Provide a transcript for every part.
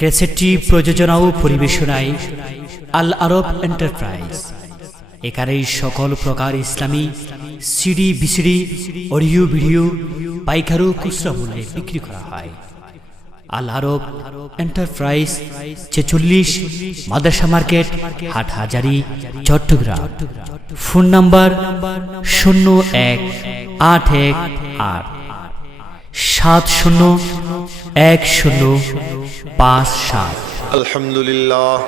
ক্যাসেটটি প্রযোজনা ও পরিবেশনায় আল আরব এন্টারপ্রাইজ। এখানেই সকল প্রকার ইসলামী সিডি ভিসিডি অডিও ভিডিও পাইকারি ও খুচরা মূল্যে বিক্রি করা হয়। Al Arab enterprise ৪৬ Madrasa market, Hathazari, Chattogram. Phone number 011887010557।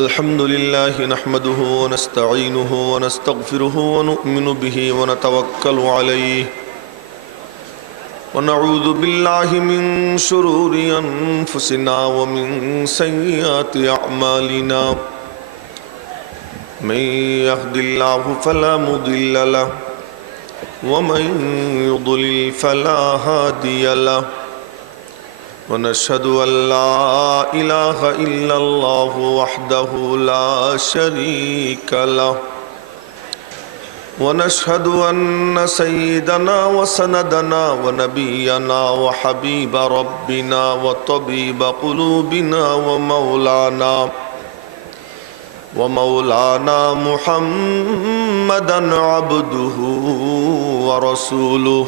আলহামদুলিল্লাহ নাহমাদুহু ওয়া নাস্তাঈনুহু ওয়া নাস্তাগফিরুহু ওয়া নু'মিনু বিহি ওয়া নাতাওয়াক্কালু আলাইহি ওয়া নাউযু বিল্লাহি মিন শুরুরি আনফুসিনা ওয়া মিন সাইয়্যাতি আ'মালিনা। মান ইয়াহদিল্লাহু ফালা মুদিল্লা লাহু ওয়া মান ইউদ্লিল ফালা হাদিয়া লাহু। ونشهد أن لا إله إلا الله وحده لا شريك له ونشهد أن سيدنا وسندنا ونبينا وحبيب ربنا وطبيب قلوبنا ومولانا محمدا عبده ورسوله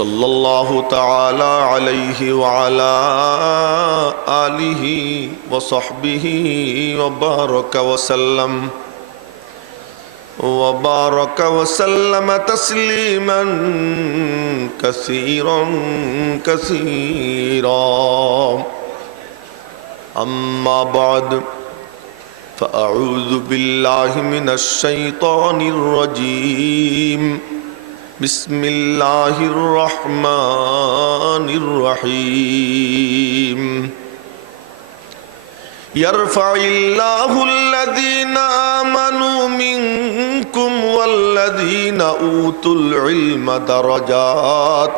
صلى الله تعالى عليه وعلى آله وصحبه وبارك وسلم تسليما كثيرا أما بعد فأعوذ بالله من الشيطان الرجيم بسم الله الرحمن الرحيم يرفع الله الذين آمنوا منكم والذين أوتوا العلم درجات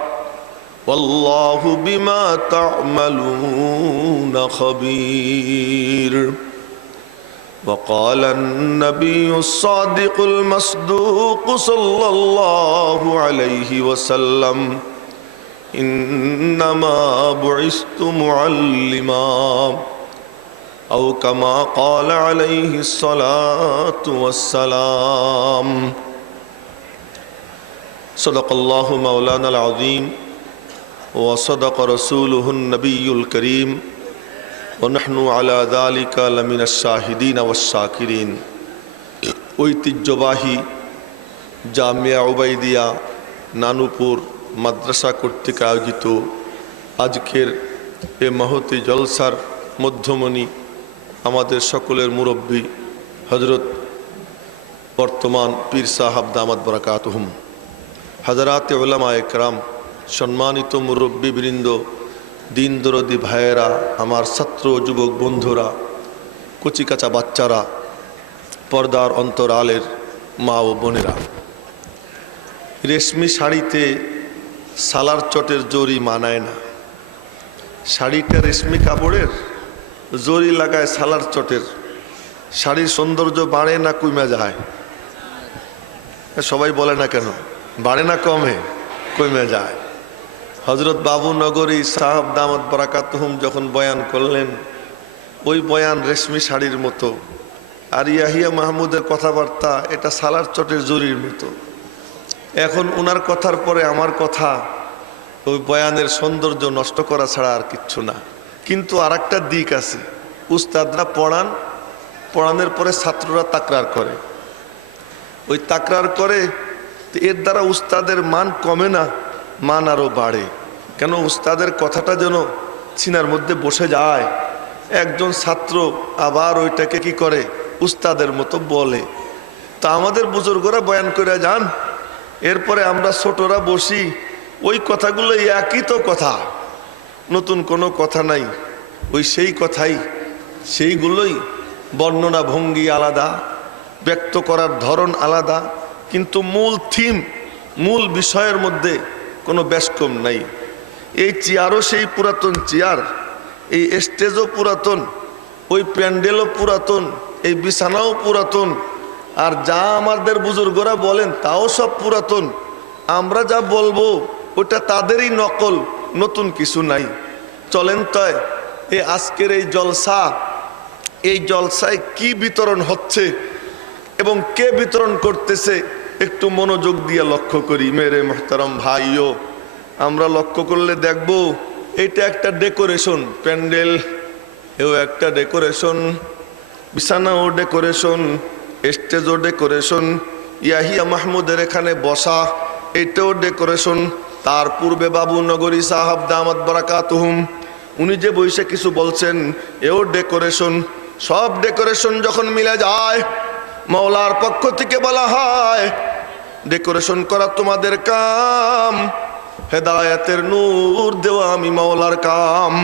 والله بما تعملون خبير. وقال النبي الصادق المصدوق صلى الله عليه وسلم إنما بعثت معلما أو كما قال عليه الصلاة والسلام. صدق الله مولانا العظيم وصدق رسوله النبي الكريم ونحن على ذلك لمن الشاهدين والشاكرين. ঐতিহ্যবাহী জামিয়া উবাইদিয়া নানুপুর মাদ্রাসা কর্তৃক আয়োজিত আজকের এ মহতি জলসার মধ্যমণি আমাদের সকলের মুরব্বী হযরত বর্তমান পীর সাহাব দামাত বরাকাতুহুম, হাজরাতে উলামায়ে কেরাম, সম্মানিত মুরব্বীবৃন্দ, দিন দরদি ভাইয়েরা, আমার ছাত্র যুবক বন্ধুরা, কচিকাচা বাচ্চারা, পর্দার অন্তরালের মা ও বোনেরা, রেশমি শাড়িতে সালার চটের জরি মানায় না। শাড়িটা রেশমি কাপড়ের, জরি লাগায় সালার চটের। শাড়ির সৌন্দর্য বাড়ে না কমে যায়? সবাই বলে না কেন? বাড়ে না কমে? কমে যায়। হযরত বাবু নগরী সাহাব দামাত বরাকাতুহুম যখন বয়ান করলেন, ওই বয়ান রেশমি শাড়ির মতো, আর ইয়াহিয়া মাহমুদের কথাবার্তা এটা সালার চটের জরির মতো। এখন ওনার কথার পরে আমার কথা ওই বয়ানের সৌন্দর্য নষ্ট করা ছাড়া আর কিচ্ছু না। কিন্তু আর একটা দিক আছে, উস্তাদরা পড়ানোর পরে ছাত্ররা তাকরার করে। ওই তাকরার করে, এর দ্বারা উস্তাদের মান কমে না, মান আরও বাড়ে। কেন? উস্তাদের কথাটা যেন সিনার মধ্যে বসে যায়। একজন ছাত্র আবার ওইটাকে কি করে? উস্তাদের মতো বলে। তা আমাদের বুজুর্গরা বয়ান করে যান, এরপরে আমরা ছোটরা বসি, ওই কথাগুলো একই তো কথা, নতুন কোনো কথা নাই, ওই সেই কথাই, সেইগুলোই। বর্ণনা ভঙ্গি আলাদা, ব্যক্ত করার ধরন আলাদা, কিন্তু মূল থিম, মূল বিষয়ের মধ্যে কোনো ব্যস্কম নাই। এই চেয়ারও সেই পুরাতন চেয়ার, এই স্টেজও পুরাতন, ওই প্যান্ডেলও পুরাতন, এই বিছানাও পুরাতন, আর যা আমাদের বুজুর্গরা বলেন তাও সব পুরাতন। আমরা যা বলবো ওটা তাদেরই নকল, নতুন কিছু নাই। চলেন তয় এই আজকের এই জলসায় কি বিতরণ হচ্ছে এবং কে বিতরণ করতেছে একটু মনোযোগ দিয়ে লক্ষ্য করি। মেরে মোহতারাম ভাইও, আমরা লক্ষ্য করলে দেখব এটা একটা ডেকোরেশন, প্যান্ডেল এও একটা ডেকোরেশন, বিছানাও ডেকোরেশন, স্টেজও ডেকোরেশন, ইয়াহিয়া মাহমুদের এখানে বসা এটাও ডেকোরেশন। তার পূর্বে বাবু নগরী সাহাব দামাত বারাকাতুহুম উনি যে বইসে কিছু বলছেন এও ডেকোরেশন। সব ডেকোরেশন যখন মিলে যায় মাওলার পক্ষ থেকে বলা হয় ডেকোরেশন করা তোমাদের কাম, হেদায়েতের নূর দেওয়া আমি মাওলার কাম।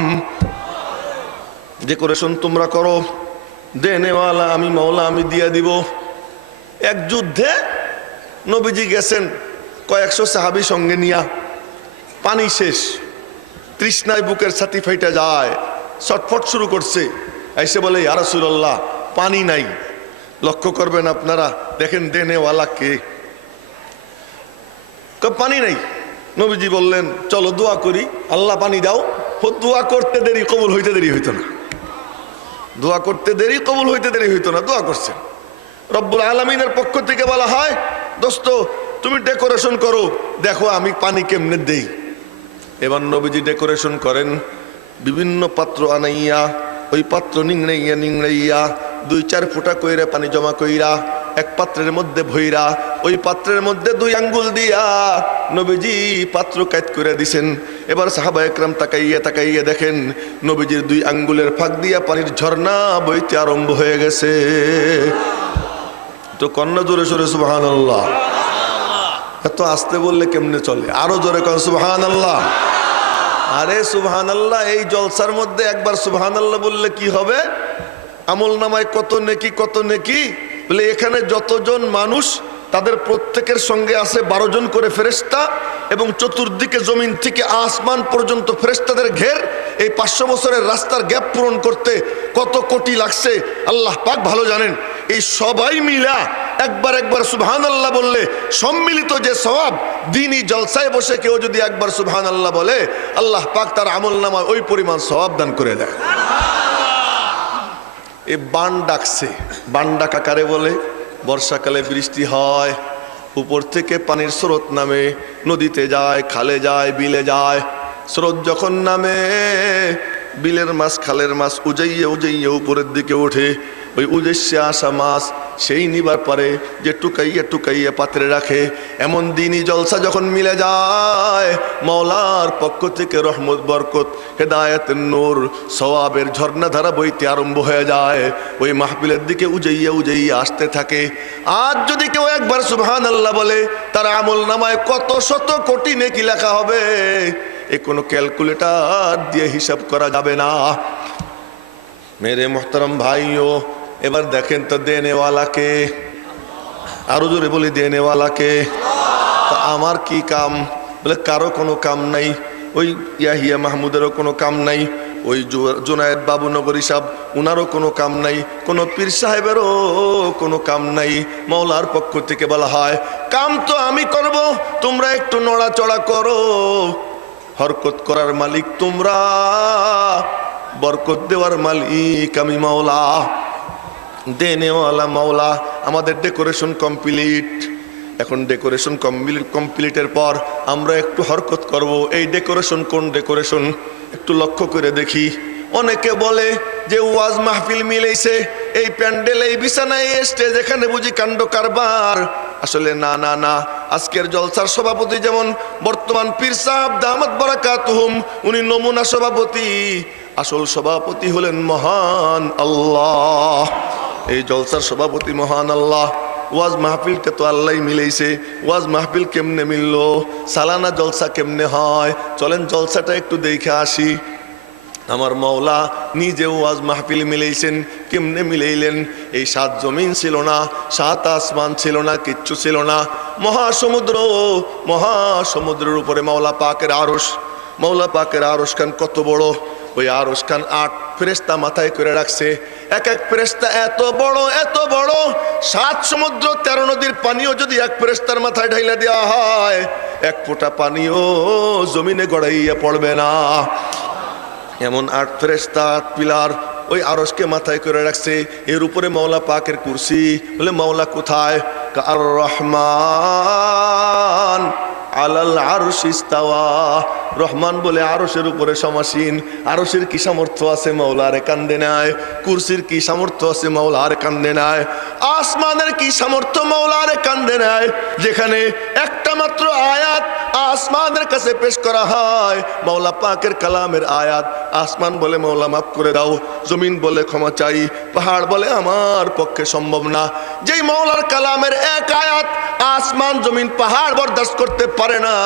ডেকোরেশন তোমরা করো, দেনেওয়ালা আমি মাওলা, আমি দিয়ে দিব। এক যুদ্ধে নবীজি গেছেন কয়েকশো সাহাবী সঙ্গে নিয়া, পানি শেষ, তৃষ্ণায় বুকের ছাতি ফাইটা যায়, ছটফট শুরু করছে। এসে বলে ইয়া রাসূলুল্লাহ পানি নাই। লক্ষ্য করবেন আপনারা, দেখেন দেনেওয়ালা কে। পানি নাই। নবীজি বললেন চলো দোয়া করি, আল্লাহ পানি দাও। দোয়া করতে দেরি, কবুল হইতে দেরি হইতো না। দোয়া করতে দেরি, কবুল হইতে দেরি হইতো না। দোয়া করছেন। রব্বুল আলামিনের পক্ষ থেকে বলা হয় দোস্ত তুমি ডেকোরেশন করো, দেখো আমি পানি কেমনে দেই। এবার নবীজি ডেকোরেশন করেন, বিভিন্ন পাত্র আনাইয়া ওই পাত্র নিংড়াইয়া 2-4 ফোঁটা কইরা পানি জমা কইরা এক পাত্রের মধ্যে ভইরা ওই পাত্রের মধ্যে 2 আঙ্গুল দিয়া নবীজি পাত্র কাট করে দিছেন। এবার সাহাবা একরাম তাকাইয়া দেখেন নবীজির 2 আঙ্গুলের ফাঁক দিয়া পানির ঝর্ণা বইতে আরম্ভ হয়ে গেছে। তো কন্যা জোরে সোরে সুবহানাল্লাহ। এত আস্তে বললে কেমনে চলে? আরো জোরে কন সুবহানাল্লাহ। আরে সুবহানাল্লাহ, এই জলসার মধ্যে একবার সুবহানাল্লাহ বললে কি হবে? আমল নামায় কত নেকি, কত নেকি। বলে এখানে যতজন মানুষ তাদের প্রত্যেকের সঙ্গে আছে 12 জন করে ফেরেশতা এবং চতুর্দিকে জমিন থেকে আসমান পর্যন্ত ফেরেশতাদের ঘের। এই 500 বছরের রাস্তার গ্যাপ পূরণ করতে কত কোটি লাগছে আল্লাহ পাক ভালো জানেন। এই সবাই মিলা একবার সুবহানাল্লাহ বললে সম্মিলিত যে সওয়াব, দিনই জলসায় বসে কেউ যদি একবার সুবহানাল্লাহ বলে আল্লাহ পাক তার আমল নামায় ওই পরিমাণ সওয়াব দান করে দেয়। এই বান ডাকছে, বান ডাকা কারে বলে? বর্ষাকালে বৃষ্টি হয়, উপর থেকে পানির স্রোত নামে, নদীতে যায়, খালে যায়, বিলে যায়। স্রোত যখন নামে বিলের মাছ, খালের মাছ উজাইয়া উপরের দিকে ওঠে। ওই উদ্দেশ্যে আসা মাছ সেই নিবার পারে যে টুকাইয়া পাত্রে রাখে। এমন দিনই জলসা যখন মিলে যায় মাওলার পক্ষ থেকে রহমত, বরকত, হেদায়েতের নূর, সওয়াবের ঝর্ণাধারা বইতে আরম্ভ হয়ে যায়। ওই মাহফিলের দিকে উজাইয়া আসতে থাকে। আজ যদি কেউ একবার সুবহানাল্লাহ বলে তার আমল নামায় কত শত কোটি নেকি লেখা হবে, এ কোনো ক্যালকুলেটর দিয়ে হিসাব করা যাবে না। মেরে মোহতারাম ভাইও, এবার দেখেন তো দেনেওয়ালাকে। আরো জোরে বলি দেনেওয়ালাকে। তো আমার কি কাম? বলে কারো কোনো কাম নাই, ওই ইয়াহিয়া মাহমুদেরও কোনো কাম নাই, ওই জুনায়েদ বাবু নগরী সাহেব উনারও কোনো কাম নাই, কোনো পীর সাহেবেরও কোনো কাম নাই। মাওলার পক্ষ থেকে বলা হয় কাম তো আমি করব, তোমরা একটু নড়াচড়া করো। হরকত করার মালিক তোমরা, বরকত দেওয়ার মালিক আমি মাওলা, দেনেওয়ালা মাওলা। আমাদের ডেকোরেশন কমপ্লিট। এখন ডেকোরেশন কমপ্লিটের পর আমরা একটু হরকত করব। এই ডেকোরেশন কোন ডেকোরেশন একটু লক্ষ্য করে দেখি। অনেকে বলে যে ওয়াজ মাহফিল মিলেছে, এই প্যান্ডেল, এই বিছানায়, এই স্টেজ, এখানে বুঝি কাণ্ড কারবার। আসলে না, আজকের জলসার সভাপতি যেমন বর্তমান পীর সাহেব দামাত বারাকাতুহুম, উনি নমুনা সভাপতি। আসল সভাপতি হলেন মহান আল্লাহ। এই জলসার সভাপতি মহান আল্লাহ। ওয়াজ মাহফিলকে তো আল্লাহ মিলেইছে। ওয়াজ মাহফিল কেমনে মিললো? সালানা জলসা কেমনে হয়? চলেন জলসাটা একটু দেখে আসি। আমার মাওলা নিজে ওয়াজ মাহফিল মিলেইছেন। কেমনে মিলাইলেন? এই 7 জমিন ছিল না, 7 আসমান ছিল না, কিচ্ছু ছিল না। মহাসমুদ্রের উপরে মাওলা পাকের আরশ। মাওলা পাকের আরশ খান কত বড়! ওই আরশ খান 8 ফেরেশতা মাথায় করে রাখছে। এক ফেরেশতা এত বড় 7 সমুদ্র 13 নদীর পানিও যদি এক ফেরেশতার মাথায় ঢাইলা দেওয়া হয়, এক ফোঁটা পানিও জমিনে গড়াইয়া পড়বে না। এমন 8 ফেরেশতা 8 পিলার ওই আরশকে মাথায় করে রাখছে। এর উপরে মাওলা পাকের কুরসি। বলে মাওলা কোথায়? আর রহমান আলাল আরশি ইস্তাওয়া। রহমান বলে আরশের উপরে সমাসীন। আরশের কি সামর্থ্য আছে? মাওলারে কান্দে নেয়। কুরসির কি সামর্থ্য আছে? মাওলারে কান্দে নেয়। আসমানের কি সামর্থ্য? মাওলারে কান্দে নেয়। যেখানে একটা মাত্র আয়াত আসমানের কাছে পেশ করা হয়, মাওলা পাকের কালামের আয়াত, আসমান বলে মাওলা মাফ করে দাও, জমিন বলে ক্ষমা চাই, পাহাড় বলে আমার পক্ষে সম্ভব না। যেই মাওলার কালামের এক আয়াত আসমান জমিন পাহাড় বরদাস্ত করতে পারে না,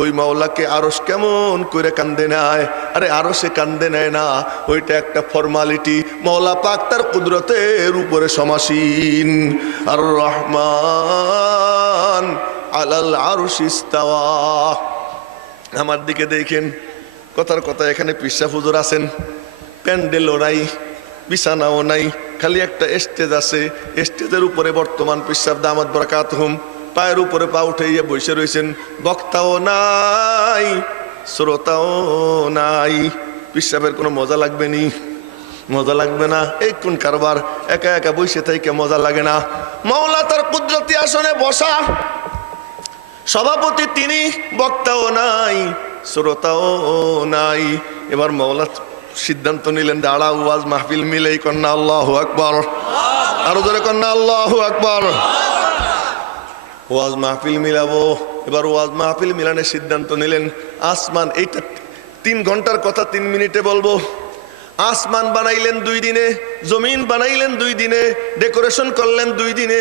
ওই মাওলাকে আরশ কেমন করে কান্দে নেয়? আরে আরশে কান্দে নেয় না, ওইটা একটা ফর্মালিটি। মাওলা পাক তার কুদরতের উপরে সমাসীন। আর রহমান আলাল আরশি ইস্তাওয়া। আমার দিকে দেখেন, কথার কথা এখানে পিসা হুজুর আছেন, প্যান্ডেলও নাই, বিছানাও নাই, খালি একটা স্টেজ আছে। স্টেজের উপরে বর্তমান পিসাব দামাত বরকাতুহুম পায়ের উপরে পা উঠাইয়া বসে রয়েছেন। বক্তাও নাই, শ্রোতাও নাই। পিসাবের কোনো মজা লাগবে নি? মজা লাগবে না। এই কোন কারবার, একা একা বসে থেকে মজা লাগে না। মাওলা তার কুদরতি আসনে বসা, সভাপতি তিনি, বক্তাও নাই, শ্রোতাও নাই। এবার মাওলা সিদ্ধান্ত নিলেন, দাঁড়া ওয়াজ মাহফিল মিলেই কন্যা আল্লাহু আকবার, আরো জোরে কন্যা আল্লাহু আকবার। ওয়াজ মাহফিল মিলাবো। এবার ওয়াজ মাহফিল মিলানোর সিদ্ধান্ত নিলেন। আসমান, এইটা 3 ঘন্টার কথা 3 মিনিটে বলবো। আসমান বানাইলেন 2 দিনে, জমিন বানাইলেন 2 দিনে, ডেকোরেশন করলেন 2 দিনে,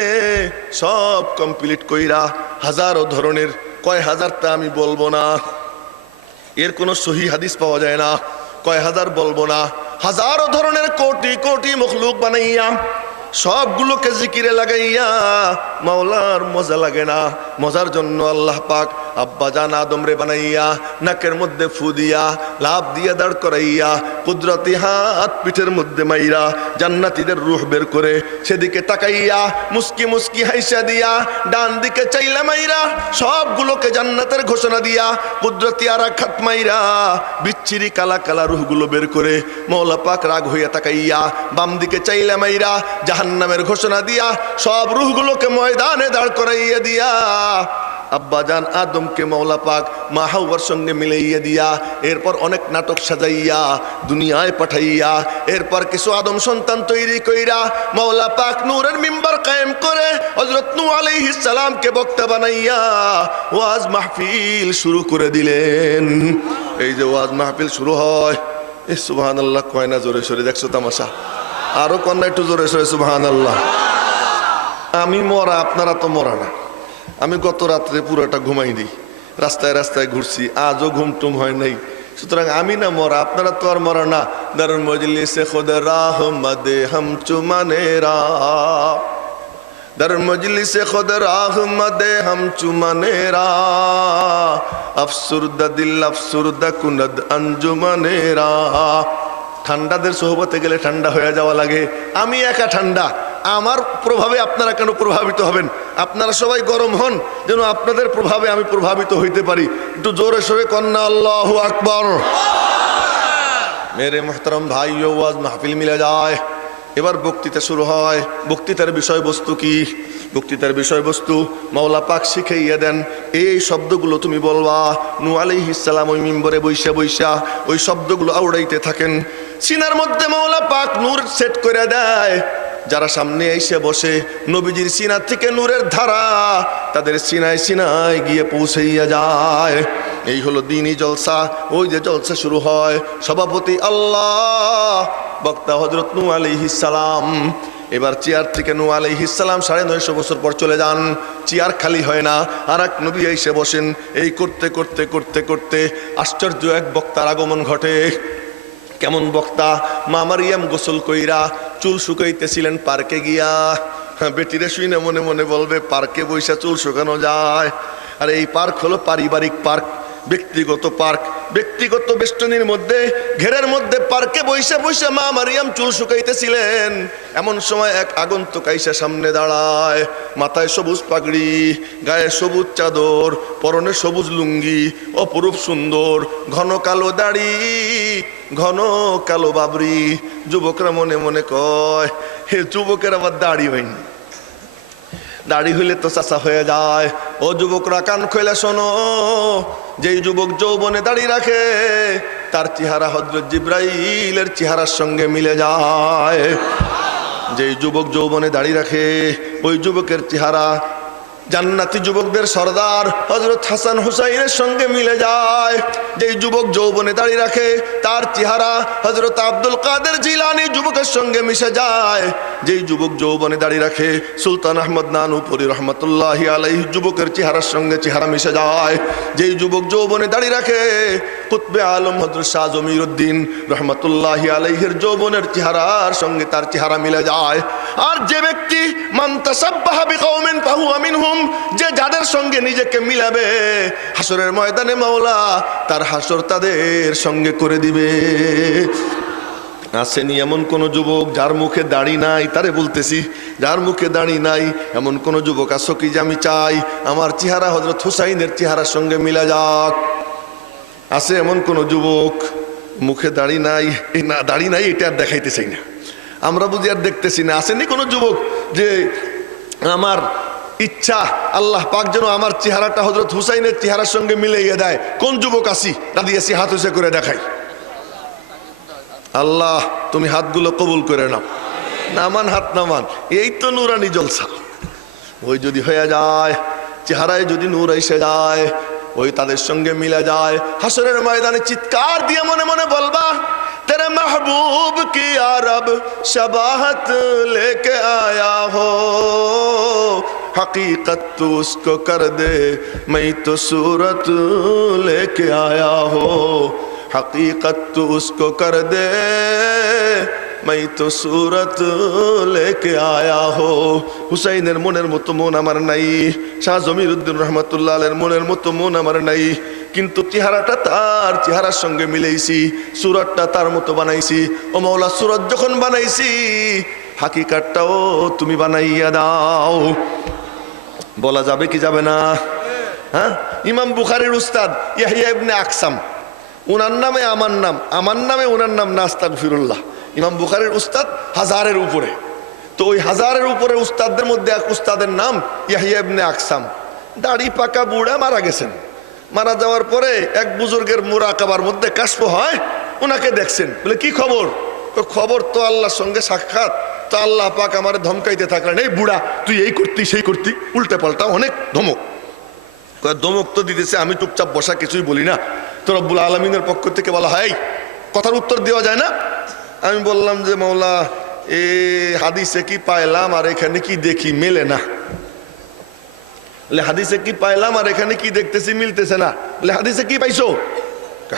সব কমপ্লিট কইরা হাজারো ধরনের, কয় হাজার তা আমি বলবো না, এর কোনো সহি হাদিস পাওয়া যায় না, কয় হাজার বলবো না, হাজারো ধরনের কোটি কোটি মখলুক বানাইয়া সবগুলোকে জিকিরে লাগাইয়া মাওলার মজা লাগে না। মজার জন্য আল্লাহ পাক আব্বা জান আদম রে বানাইয়া নাকের মধ্যে ফু দিয়া লাভ দিয়ে দাঁড় করাইয়া কুদরতি হাত পিঠের মধ্যে মাইরা জান্নাতীদের রূহ বের করে সেদিকে তাকাইয়া মুস্কি মুস্কি হাইসা দিয়া ডান দিকে চাইলা মাইরা সবগুলোকে জান্নাতের ঘোষণা দিয়া কুদরতি আরাখাত মাইরা বিচ্ছিরি কালা কালা রূহগুলো বের করে মাওলা পাক রাগ হইয়া তাকাইয়া বাম দিকে চাইলা মাইরা জাহান্নামের ঘোষণা দিয়া সব রূহগুলোকে ময়দানে দাঁড় করাইয়া দিয়া আব্বা জান আদমকে মাওলা পাক মা হাওয়ার সঙ্গে মিলাইয়া দিয়া এরপর অনেক নাটক সাজাইয়া দুনিয়ায় পাঠাইয়া এরপর কিছু আদম সন্তান তৈরি কইরা মাওলা পাক নূরের মিম্বার কায়েম করে হযরত নূহ আলাইহিস সালামকে বক্তা বানাইয়া ওয়াজ মাহফিল শুরু করে দিলেন। এই যে ওয়াজ মাহফিল শুরু হয়, এ সুবহানাল্লাহ কয় না জোরে সরে, দেখছো তামাশা? আরো কন্যা একটু জোরে সরে সুবহানাল্লাহ। আমি মরা, আপনারা তো মরা না। আমি গত রাত্রে পুরোটা ঘুমাই দিই, রাস্তায় রাস্তায় ঘুরছি, আজও ঘুমটুম হয় নাই। সুতরাং আমি না মরা, আপনারা তো আর মরা না। দারুল মজলিসে খুদে রাহমদে হাম চুমানেরা, দারুল মজলিসে খুদে রাহমদে হাম চুমানেরা, আফসুরদা দিল আফসুরদা কুনদ আঞ্জুমানেরা। ঠান্ডাদের সোহবতে গেলে ঠান্ডা হয়ে যাওয়া লাগে, আমি একা ঠান্ডা, আমার প্রভাবে আপনারা কেন প্রভাবিত হবেন? আপনারা সবাই গরম হন, যেন আপনাদের প্রভাবে আমি প্রভাবিত হইতে পারি। একটু জোরে সোরে কন্যা আল্লাহু আকবার। মেরে মোহতারম ভাই, ওয়াজ মাহফিল মিলে যায়। এবার বক্তৃতা শুরু হয়। বক্তৃতার বিষয়বস্তু কি? বক্তৃতার বিষয়বস্তু মাওলা পাক শিখাইয়া দেন, এই শব্দগুলো তুমি বলবা। নূহ আলাইহিস সালাম ওই মিম্বরে বইসা বইসা ওই শব্দগুলো আউড়াইতে থাকেন। সিনার মধ্যে মাওলা পাক নূর সেট করে দেয়। যারা সামনে এসে বসে নবীজির সিনা থেকে নূরের ধারা তাদের সিনায় সিনায় গিয়ে পৌঁছাইয়া যায়। এই হলো দ্বীনি জলসা। ওই যে জলসা শুরু হয়, সভাপতি আল্লাহ, বক্তা হযরত নূহ আলাইহিস সালাম। এবার চেয়ার থেকে নূহ আলাইহিস সালাম 950 বছর পর চলে যান। চেয়ার খালি হয় না, আর এক নবী এসে বসেন। এই করতে করতে করতে করতে আশ্চর্য এক বক্তার আগমন ঘটে। কেমন বক্তা? মা মারিয়াম গোসল কইরা চুল শুকাইতেছিলেন পার্কে গিয়া। বেটিরে শুইনে মনে মনে বলবে, পার্কে বইসা চুল শুকানো যায়? আর এই পার্ক হলো পারিবারিক পার্ক। ব্যক্তিগত পার্ক, ব্যক্তিগত বেষ্টনীর মধ্যে ঘেরের মধ্যে পার্কে বসে বসে মা মারিয়াম চুল শুকাইতেছিলেন। এমন সময় এক আগন্তুক আইসা সামনে দাঁড়ায়, মাথায় সবুজ পাগড়ি, গায়ে সবুজ চাদর, পরনে সবুজ লুঙ্গি, অপরূপ সুন্দর, ঘন কালো দাড়ি, ঘন কালো বাবরি। যুবকরা মনে মনে কয়, হে যুবকের আবার দাড়ি হয়নি, দাড়ি হইলে তো চাচা হয়ে যায়। ও যুবকরা কান খোলা শোনো, যেই যুবক যৌবনে দাড়ি রাখে তার চেহারা হযরত জিবরাইলের চেহারার সঙ্গে মিলে যায়। যেই যুবক যৌবনে দাড়ি রাখে ওই যুবকের চেহারা জান্নাতি যুবকদের সরদার হযরত হাসান হুসাইনের সঙ্গে মিলে যায়। যেই যুবক যৌবনে দাড়ি রাখে তার চেহারা হযরত আব্দুল কাদের জিলানী যুবকের সঙ্গে মিশে যায়। যেই যুবক যৌবনে দাড়ি রাখে সুলতান আহমদ নানুপুরি রহমতুল্লাহি আলাইহি যুবকের চেহারার সঙ্গে চেহারা মিশে যায়। যেই যুবক যৌবনে দাড়ি রাখে কুতবে আলম হযরত শাহ জমিরুদ্দিন রহমতুল্লাহি আলাইহির যৌবনের চেহারার সঙ্গে তার চেহারা মিলে যায়। আর যে ব্যক্তি মান তাসাব্বাহা বিকওমিন ফাহুয়া মিনহুম, যে যাদের সঙ্গে নিজেকে মিলাবে হাসরের ময়দানে মাওলা তার হাসর তাদের সঙ্গে করে দিবে। আসেনি এমন কোন যুবক যার মুখে দাড়ি নাই? তারে বলতেছি, যার মুখে দাড়ি নাই এমন কোন যুবক আছো কি যে আমি চাই আমার চেহারা হযরত হুসাইনের চেহারার সঙ্গে মিলা যাক? আছে এমন কোন যুবক? মুখে দাড়ি নাই, এই না দাড়ি নাই এটা আর দেখাইতে চাই না, আমরা বুঝি আর দেখতেছি না। আসেনি কোন যুবক যে আমার ইচ্ছা আল্লাহ পাক যেন আমার চেহারাটা হযরত হুসাইনের চেহারার সঙ্গে মিলাইয়া দেয়? কোন যুবক আসি? দাঁড়িয়ে আসি, হাত উঁচু করে দেখাই। আল্লাহ তুমি হাতগুলো কবুল করে নাও। নামান হাত নামান, এই তো নুরানি জলসা। ওই যদি হয়ে যায়, চেহারায় যদি নূর এসে যায়, ওই তাদের সঙ্গে মিলে যায়, হাসরের ময়দানে চিৎকার দিয়ে মনে মনে বলবা, तेरे महबूब की अरब शबाहत लेके आया हो, हकीकत तो उसको कर दे मैं तो सूरत लेके आया हो, हकीकत तो उसको कर दे मैं तो सूरत लेके आया हो। হুসাইনের মনের মতো মন আমার নাই, শাহ জমিরুদ্দিন রহমতুল্লাহ আলাইহির মনের মতো মন আমার নাই, কিন্তু চেহারাটা তার চেহারার সঙ্গে মিলাইছি, সুরতটা তার মতো বানাইছি। ও মাওলা, সুরত যখন বানাইছি হাকিকাতটাও তুমি বানাইয়া দাও। বলা যাবে কি যাবে না? হ্যাঁ, ইমাম বুখারীর উস্তাদ ইয়াহইয়া ইবনে আকসাম, ওনার নামে আমার নাম, আমার নামে ওনার নাম না, আস্তাগফিরুল্লাহ। ইমাম বুখারীর উস্তাদ হাজারের উপরে, তো ওই হাজারের উপরে উস্তাদদের মধ্যে এক উস্তাদের নাম ইয়াহইয়া ইবনে আকসাম। দাড়ি পাকা বুড়া মারা গেছেন। মারা যাওয়ার পরে এক বুজুর্গের মুরাকাবার মধ্যে কাশফ হয়, ওনাকে দেখছেন, বলে কি খবর? খবর তো আল্লাহর সঙ্গে সাক্ষাৎ, তো আল্লাহ পাক আমার ধমকাইতে থাকলেন, এই বুড়া তুই এই করতি সেই করতি, উল্টে পাল্টা অনেক ধমক। ধমক তো দিতেছে, আমি চুপচাপ বসা, কিছুই বলি না। তো রব্বুল আলামিনের পক্ষ থেকে বলা হয় কথার উত্তর দেওয়া যায় না। আমি বললাম যে মাওলা, এ হাদিসে কি পাইলাম আর এখানে কি দেখি মেলে না। হাদিসে কি পাইলাম আর এখানে কি দেখতেছি মিলতেছে না। হাদিসে কি পাইছো?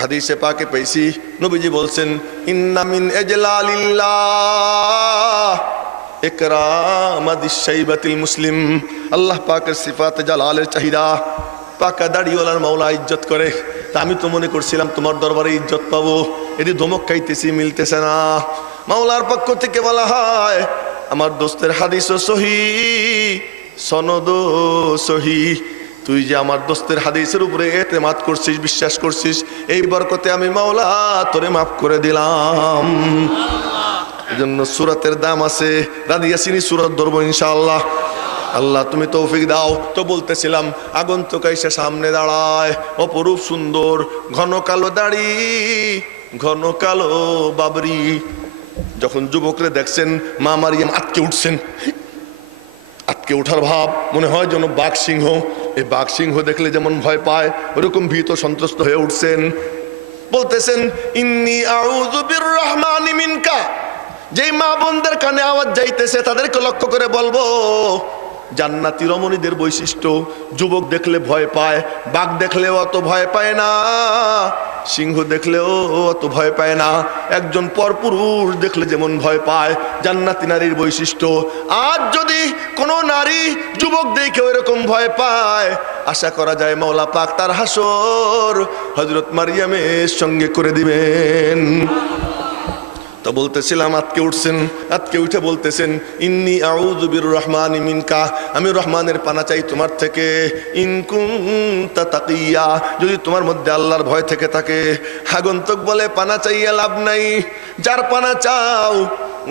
হাদিসে পাকে পাইছি, নবীজি বলছেন ইন্না মিন ইজলালিল্লাহ ইকরামাদিশ শাইবাতিল মুসলিম। আল্লাহ পাকের সিফাতে জালালের চাহিদা, পাকা দাড়িওয়ালার মাওলা ইজ্জত করে। তা আমি তো মনে করছিলাম তোমার দরবারে ইজ্জত পাবো, এটি ধমক খাইতেছি, মিলতেছে না। মাওলার পক্ষ থেকে বলা হয় আমার দোস্তের হাদিসও সহিহ, সনদও সহিহ। তুই যে আমার দোস্তের হাদিসের উপরে এতেমাদ করছিস, বিশ্বাস করছিস, এই বরকতে আমি মাওলা তোরে মাফ করে দিলাম। এজন্য সূরাতের দাম আছে, রাদিয়াসিনী সূরাত ধরবো ইনশাআল্লাহ। আল্লাহ তুমি তৌফিক দাও। তো বলতেছিলাম, আগন্তুক এসে সামনে দাঁড়ায়, অপরূপ সুন্দর, ঘন কালো দাড়ি, ঘন কালো বাবরি। যখন যুবকরে দেখছেন, মা মারিয়াম আটকে উঠছেন, আটকে ওঠার ভাব, মনে হয় যেন বাঘ সিংহ। এই বাঘ সিংহ দেখলে যেমন ভয় পায়, ওরকম ভীত সন্ত্রস্ত হয়ে উঠছেন। বলতেছেন ইন্নী আউযু বিররহমানি মিনকা। যেই মা বোনদের কানে আওয়াজ যাইতেছে তাদেরকে লক্ষ্য করে বলবো, জান্নাতি রমণীদের বৈশিষ্ট্য, যুবক দেখলে ভয় পায়, বাঘ দেখলেও অত ভয় পায় না। সিংহ দেখলেও অত ভয় পায় না, একজন পরপুরুষ দেখলে যেমন ভয় পায়, জান্নাতি নারীর বৈশিষ্ট্য। আজ যদি কোনো নারী যুবক দেখে ওইরকম ভয় পায়, আশা করা যায় মাওলা পাক তার হাসর হযরত মারিয়ামের সঙ্গে করে দিবেন। তো বলতেছিলাম আজকে উঠে বলতেছেন ইন্নী আউযু বিররহমানি মিনকা, আমি রহমানের পানা চাই তোমার থেকে। ইন কুনতা তাকিয়া, যদি তোমার মধ্যে আল্লাহর ভয় থেকে থাকে। আগন্তুক বলে পানা চাইয়া লাভ নাই, যার পানা চাও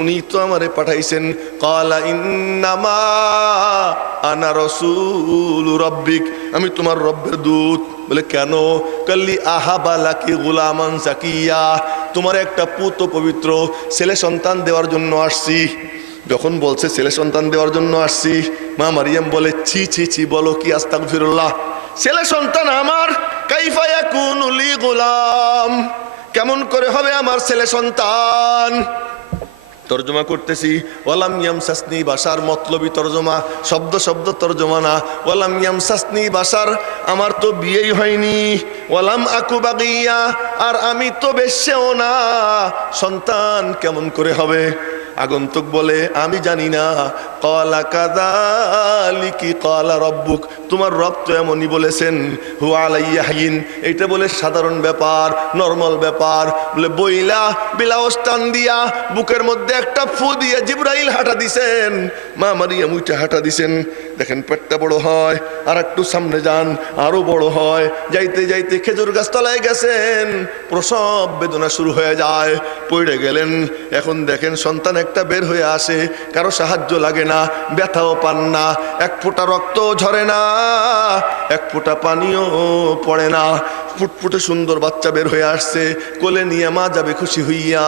উনি তো আমারে পাঠাইছেন। ক্বালা ইন্নামা আনা রাসূলু রাব্বিক, আমি তোমার রব্বের দূত। বলে কেন? কাল্লি আহাবা লাকি গুলামান জাকিয়া, তোমার একটা পুত পবিত্র ছেলে সন্তান দেওয়ার জন্য আসছি। যখন বলছে ছেলে সন্তান দেওয়ার জন্য আসছি, মা মারিয়াম বলে ছি ছি ছি, বলো কি, আস্তাগফিরুল্লাহ, ছেলে সন্তান আমার? কাইফা ইয়াকুনু লি গুলাম, কেমন করে হবে আমার ছেলে সন্তান? তর্জমা করতেছি, ওয়ালাম ইয়ামসাসনি বাশার, মতলবী তর্জমা, শব্দ শব্দ তর্জমা না। ওয়ালাম ইয়ামসাসনি বাশার, আমার তো বিয়েই হয়নি। ওয়ালাম আকু বাগিয়া, আর আমি তো বেশ্যেও না, সন্তান কেমন করে হবে? আগন্তুক বলে আমি জানি না। ক্বালা কাযালিকি ক্বালা রাব্বুক, তোমার রব তো এমনই বলেছেন। হুয়া আলাইয়া হাইয়িন, এইটা বলে সাধারণ ব্যাপার, নরমাল ব্যাপার। বলে বইলা বিলাস টান দিয়া বুকের মধ্যে একটা ফু দিয়ে জিবরাইল হাঁটা দিছেন, মা মারিয়াম উইটা হাঁটা দিছেন। দেখেন পেটটা বড় হয়, আর একটু সামনে যান আরো বড় হয়, যাইতে যাইতে খেজুর গাছ তলায় গেছেন, প্রসব বেদনা শুরু হয়ে যায়, পড়ে গেলেন। এখন দেখেন সন্তান একটা বের হয়ে আসে, কারো সাহায্য লাগে না, ব্যথাও পান না, এক ফোঁটা রক্ত ঝরে না, এক ফোঁটা পানিও পড়ে না, ফুটফুটে সুন্দর বাচ্চা বের হয়ে আসছে। কোলে নিয়ে মা যাবে খুশি হইয়া,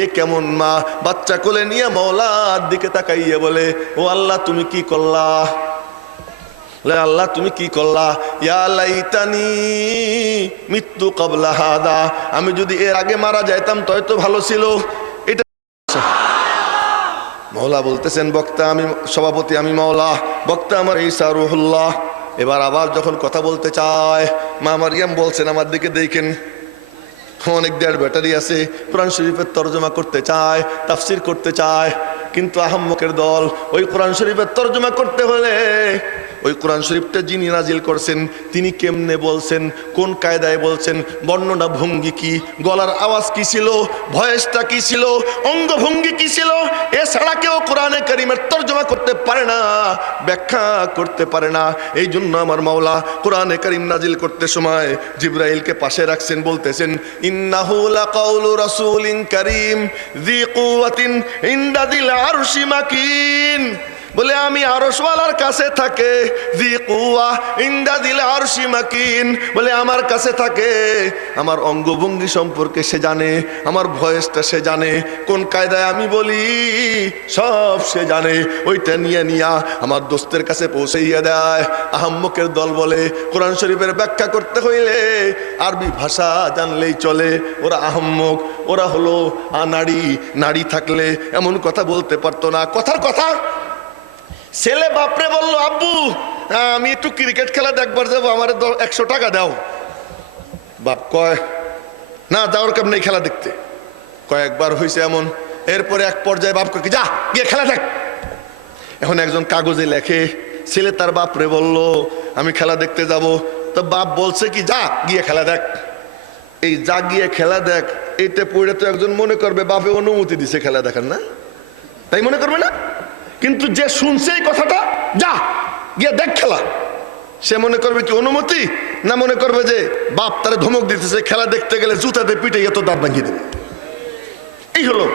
এ কেমন মা? বাচ্চা কোলে নিয়ে মাওলার দিকে তাকাইয়া বলে, ও আল্লাহ তুমি কি করলা? আল্লাহ তুমি কি করলা? ইয়া লাইতানি মৃত্যু ক্বাবলা হাদা, আমি যদি এর আগে মারা যাইতাম তয় তো ভালো ছিল। এটা মাওলা বলতেছেন, বক্তা আমি সভাপতি, আমি মাওলা, বক্তা আমার ঈসা রূহুল্লাহ। এবার আবার যখন কথা বলতে চায়, মা মারিয়াম বলছেন আমার দিকে দেখেন, অনেক দেড় ব্যাটারি আছে, কোরআন শরীফের তর্জমা করতে চায়, তাফসির করতে চায়, কিন্তু আহাম্মকের দল ওই কোরআন শরীফের তর্জমা করতে হলে ওই কোরআন শরীফটা যিনি নাজিল করছেন তিনি কেমনে বলছেন, কোন কায়দায় বলছেন, বর্ণনা ভঙ্গি কি, গলার আওয়াজ কি ছিল, ভয়েসটা কি ছিল, অঙ্গভঙ্গি কি ছিল, এছাড়া কেউ কোরআনে কারীমের তর্জমা করতে পারে না, ব্যাখ্যা করতে পারে না। এই জন্য আমার মাওলা কোরআনে কারীম নাজিল করতে সময় জিবরাইলকে পাশে রাখছেন, বলতেছেন ইন্নাহু লাকাউলু রাসূলিন কারীম যী কুওয়াতিন ইনদা যিল আরশি মাকিন। বলে আমি আরশওয়ালার কাছে থাকে, জি কুয়া ইনদা যিল আরশি মাকিন, বলে আমার কাছে থাকে, আমার অঙ্গভঙ্গি সম্পর্কে সে জানে, আমার ভয়েসটা সে জানে, কোন কায়দায় আমি বলি সব সে জানে। ওইটা নিয়ে নিয়া আমার দোস্তের কাছে পৌঁছাইয়া দেয়। আহাম্মকের দল বলে কোরআন শরীফের ব্যাখ্যা করতে হইলে আরবি ভাষা জানলেই চলে, ওরা আহাম্মক, ওরা হলো নারী, নারী থাকলে এমন কথা বলতে পারতো না। কথার কথা, ছেলে বাপরে বললো আব্বু আমি একটু ক্রিকেট খেলা দেখবার যাবো, আমার 100 টাকা দাও। বাপ কয় না, যাওয়ার কাম নেই খেলা দেখতে। কয়েকবার হয়েছে এমন। এরপরে এক পর্যায়ে বাপ কয় যা গিয়ে খেলা দেখ। এখন একজন কাগজে লেখে, ছেলে তার বাপরে বলল আমি খেলা দেখতে যাব। তো বাপ বলছে কি যা গিয়ে খেলা দেখ। এই যা গিয়ে খেলা দেখ এটা পড়ে তো একজন মনে করবে বাপে অনুমতি দিছে খেলা দেখার, না তাই মনে করবে না? কিন্তু যে শুনছে এই কথাটা যা গিয়ে দেখ খেলা, সে মনে করবে কি অনুমতি, না মনে করবে যে বাপ তারে ধমক দিতেছে, খেলা দেখতে গেলে জুতাতে পিঠে এত দাঁত ভাঙিয়ে দেবে। এই হলো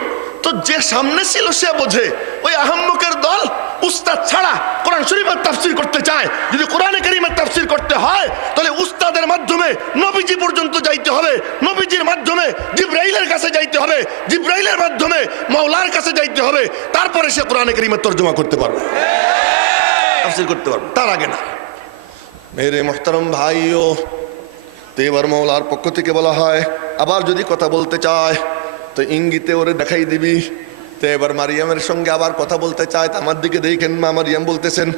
তো, যে সামনে ছিল সে বোঝে। ওই আহাম্মকের দল উস্তাদ ছাড়া কোরআন শরীফের তাফসীর করতে চায়। যদি কোরআনে কারীমের তাফসীর করতে হয় তাহলে উস্তাদের মাধ্যমে নবীজি পর্যন্ত যাইতে হবে, নবীজির মাধ্যমে জিবরাইলের কাছে যাইতে হবে, জিবরাইলের মাধ্যমে মাওলার কাছে যাইতে হবে, তারপরে সে কোরআনে কারীমের তরজমা করতে পারবে, তাফসীর করতে পারবে, তার আগে না। মেরে মুহতারাম ভাইও, তো এবার মাওলার পক্ষ থেকে বলা হয় আবার যদি কথা বলতে চায় তো ইঙ্গিতে ওরে দেখাই দিবি। তো এবার মারিয়ামের সঙ্গে আবার কথা বলতে চায়, তো আমার দিকে দেখেন মা মারিয়াম বলতেছেন,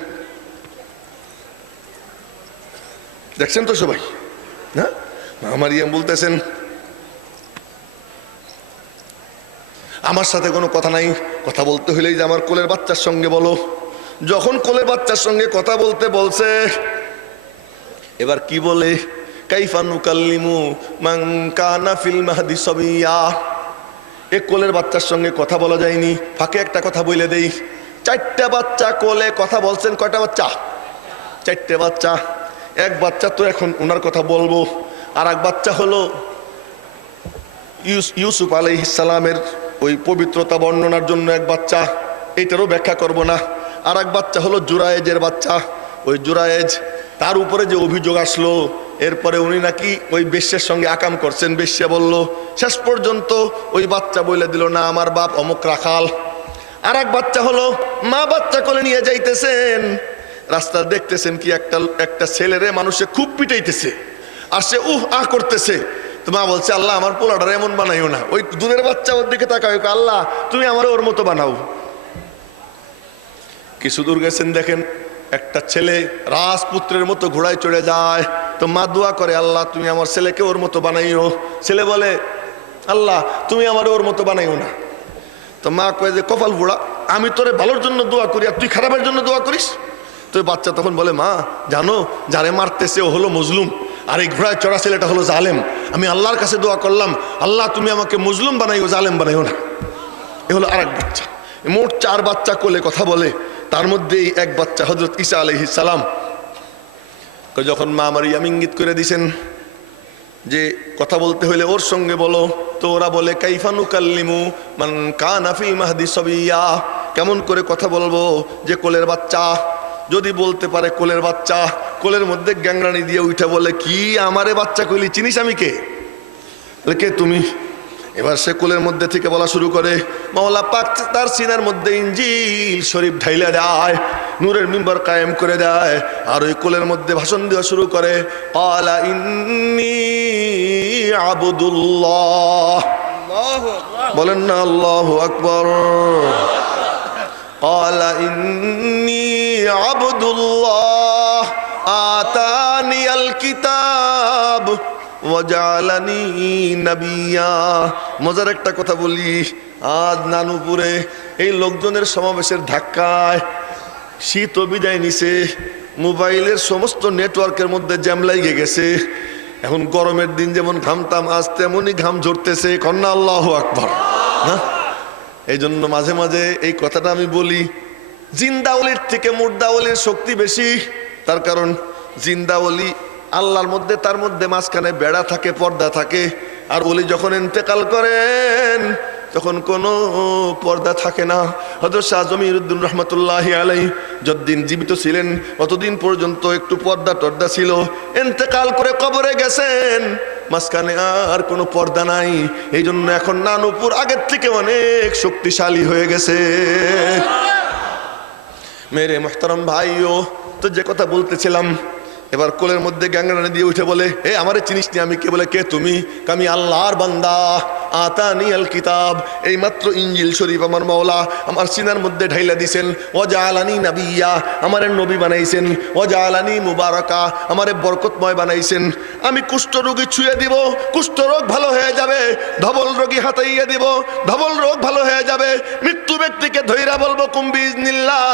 দেখছেন তো সবাই, হ্যাঁ মা মারিয়াম বলতেছেন আমার সাথে কোনো কথা নাই, কথা বলতে হলেই যে আমার কোলের বাচ্চার সঙ্গে বলো। যখন কোলের বাচ্চার সঙ্গে কথা বলতে বলছে, এবার কি বলে, কাইফা নুকাল্লিমু মান কানা ফিল মাহদি সাবিয়া। এ কোলের বাচ্চার সঙ্গে কথা বলা যায়নি, ফাঁকে একটা কথা বলে দেই। 4টা বাচ্চা কোলে কথা বলছেন। কয়টা বাচ্চা? 4টে বাচ্চা। এক বাচ্চা তো এখন ওনার কথা বলবো, আর এক বাচ্চা হলো ইউসুফ আলাইহিস সালামের ওই পবিত্রতা বর্ণনার জন্য এক বাচ্চা, এইটারও ব্যাখ্যা করব না। আর এক বাচ্চা হলো জুরায়েজের বাচ্চা। ওই জুরায়েজ, তার উপরে যে অভিযোগ আসলো, এরপরে উনি নাকি ওই বেশ্যের সঙ্গে আকাম করছেন, বেশ্যা বলল। শেষ পর্যন্ত ওই বাচ্চা বলে দিল, না আমার বাপ অমুক রাখাল। আর এক বাচ্চা হলো মা বাচ্চা কোলে নিয়ে যাইতেছেন, রাস্তা দেখতেছেন কি একটা ছেলেরে মানুষে খুব পিটাইতেছে, আর সে আহ করতেছে। তো মা বলছে, আল্লাহ আমার পোলাটার এমন বানাইও না। ওই দূরের বাচ্চা ওর দিকে তাকাও, আল্লাহ তুমি আমার ওর মতো বানাও। কিছু দূর গেছেন, দেখেন একটা ছেলে রাজপুত্রের মতো ঘোড়ায় চড়ে যায়। তো মা দোয়া করে, আল্লাহ তুমি আমার ছেলেকে ওর মতো বানাইও। ছেলে বলে, আল্লাহ তুমি আমার ওর মতো বানাইও না। তো মা কয়ে যে, কপাল বুড়া, আমি তোরে ভালোর জন্য দোয়া করি আর তুই খারাপের জন্য দোয়া করিস। তো বাচ্চা তখন বলে, মা জানো যারে মারতেছে ও হলো মজলুম, আর এই ঘোড়ায় চড়া ছেলেটা হলো জালেম। আমি আল্লাহর কাছে দোয়া করলাম, আল্লাহ তুমি আমাকে মজলুম বানাইও, জালেম বানাইও না। এ হলো আরেক বাচ্চা। মোট 4 বাচ্চা কোলে কথা বলে। তার মধ্যেই এক বাচ্চা হযরত ঈসা আলাইহিস সালাম। যখন মা মারিয়াম ইঙ্গিত করে দিছেন যে কথা বলতে হইলে ওর সঙ্গে বলো, তো ওরা বলে, কাইফা নুকাল্লিমু মান কানা ফিল মাহদি সাবিয়া। কেমন করে কথা বলবো যে কোলের বাচ্চা? যদি বলতে পারে কোলের বাচ্চা, কোলের মধ্যে গ্যাংরানি দিয়ে উঠে বলে, কি আমারে বাচ্চা কইলি, চিনিস আমি কে? কে তুমি? এবার সে কোলের মধ্যে থেকে বলা শুরু করে, মাওলা পাক তার সিনার মধ্যে ইনজিল শরীফ ঢাইলা দেয়, নূরের মিম্বর কায়েম করে দেয়, আর ওই কোলের মধ্যে ভাষণ দেওয়া শুরু করে, ক্বালা ইন্নী আবদুল্লাহ। বলেন না আল্লাহু আকবার। ক্বালা ইন্নী আবদুল্লাহ আতানিয়াল কিতাব ওয়াজআলানি নাবিয়্যা। মজার একটা কথা বলি, আজ নানুপুরে এই লোকজনের সমাবেশের ধাক্কায় শীত বিদায় নিছে, মোবাইলের সমস্ত নেটওয়ার্কের মধ্যে জ্যাম লাগিয়ে গেছে। এখন গরমের দিন যেমন ঘামতাম, আজ তেমনই ঘাম ঝরতেছে। কন্যা আল্লাহু আকবার। হ্যাঁ, এই জন্য মাঝে মাঝে এই কথাটা আমি বলি, জিন্দা ওলির থেকে মুর্দা ওলির শক্তি বেশি। তার কারণ জিন্দা ওলি আল্লাহর মধ্যে, তার মধ্যে মাঝখানে বেড়া থাকে, পর্দা থাকে। আর ওলি যখন ইন্তেকাল করেন তখন কোনো পর্দা থাকে না। হযরত শাহ জমিরুদ্দিন রহমতুল্লাহি আলাইহি যতদিন জীবিত ছিলেন ততদিন পর্যন্ত একটু পর্দা টর্দা ছিল। ইন্তেকাল করে কবরে গেছেন, মাঝখানে আর কোনো পর্দা নাই। এই জন্য এখন নানুপুর আগের থেকে অনেক শক্তিশালী হয়ে গেছে। মেরে মুহতারাম ভাইও, তো যে কথা বলতেছিলাম, এবার কোলের মধ্যে গ্যাংরানি দিয়ে উঠে বলে, এ আমারে চিনিস নি? আমি কে? বলে, কে তুমি? আমি আল্লাহর বান্দা, আতানি আল কিতাব। এই মাত্র ইনজিল শরীফ আমার মাওলা আমার সিনার মধ্যে ঢাইলা দিছেন। ওয়াজআলানি নাবিয়্যা, আমারে নবী বানাইছেন। ওয়াজআলানি মুবারাকা, আমারে বরকতময় বানাইছেন। আমি কুষ্ঠ রোগী ছুঁয়ে দিব, কুষ্ঠ রোগ ভালো হয়ে যাবে। ধবল রোগী হাতাইয়া দিব, ধবল রোগ ভালো হয়ে যাবে। মৃত্যু ব্যক্তিকে ধইরা বলবো কুম বিইজনিল্লাহ,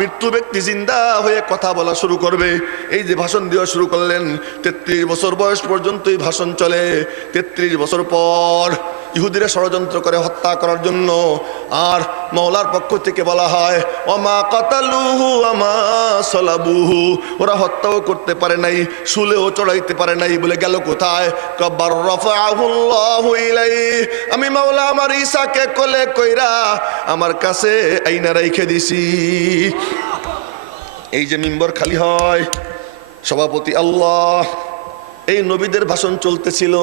মৃত্যু ব্যক্তি জিন্দা হয়ে কথা বলা শুরু করবে। এই যে ভাষণ দেওয়া শুরু করলেন, 33 বছর বয়স পর্যন্তই ভাষণ চলে। 33 বছর পর ইহুদিরা ষড়যন্ত্র করে হত্যা করার জন্য, আর মাওলার পক্ষ থেকে বলা হয়, ওমা কাতালুহু ওমা সালাবুহু। ওরা হত্যাও করতে পারে নাই, শুলেও চড়াইতে পারে নাই, বলে গেল কোথায়? কব্বার রাফাহুল্লাহু ইলাইহি, আমি মাওলা আমার ঈসাকে কোলে কইরা আমার কাছে আইনা রাইখে দিছি। এই যে মিম্বর খালি হয়, সভাপতি আল্লাহ। এই নবীদের ভাষণ চলতেছিল,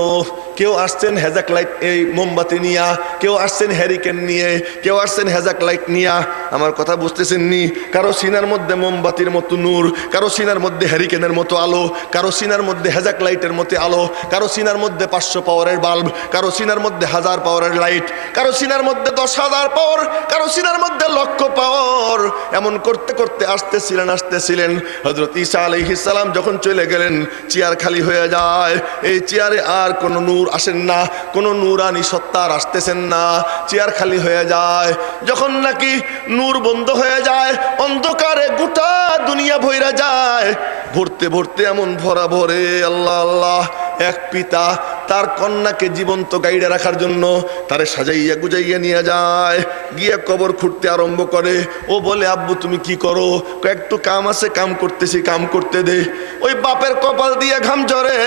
কেউ আসছেন হেজাক লাইট এই মোমবাতি নিয়া, কেউ আসছেন হ্যারিকেন নিয়ে, কেউ আসছেন হেজাক লাইট নিয়া। আমার কথা বুঝতেছেন নি? কারো সিনার মধ্যে মোমবাতির মতো নূর, কারো সিনার মধ্যে হ্যারিকেনের মতো আলো, কারো সিনার মধ্যে হেজাক লাইটের মতো আলো, কারো সিনার মধ্যে 500 পাওয়ারের বাল্ব, কারো সিনার মধ্যে 1000 পাওয়ারের লাইট, কারো সিনার মধ্যে 10,000 পাওয়ার, কারো সিনার মধ্যে 1,00,000 পাওয়ার। এমন করতে করতে আসতেছিলেন। হযরত ঈসা আলাইহিস সালাম যখন চলে গেলেন, চেয়ার খালি হয়ে যায়। এই চেয়ারে আর কোনো নূর আসেন না, কোনো নূরানি সত্তার আসতেছেন না, চেয়ার খালি হয়ে যায়। যখন নাকি নূর বন্ধ হয়ে যায়, অন্ধকারে গোটা দুনিয়া ভইরা যায়, ভরতে ভরতে এমন ভরা ভরে। আল্লাহ আল্লাহ, এক পিতা তার কন্যাকে জীবন্ত গাইডে রাখার জন্য তারে সাজাইয়া গুজাইয়া নিয়ে যায়, গিয়ে কবর খুঁড়তে আরম্ভ করে। ও বলে, আব্বু তুমি কি করো? একটু কাম আছে, কাম করতেছি, কাম করতে দে। ওই বাপের কপাল দিয়ে ঘাম ঝরে,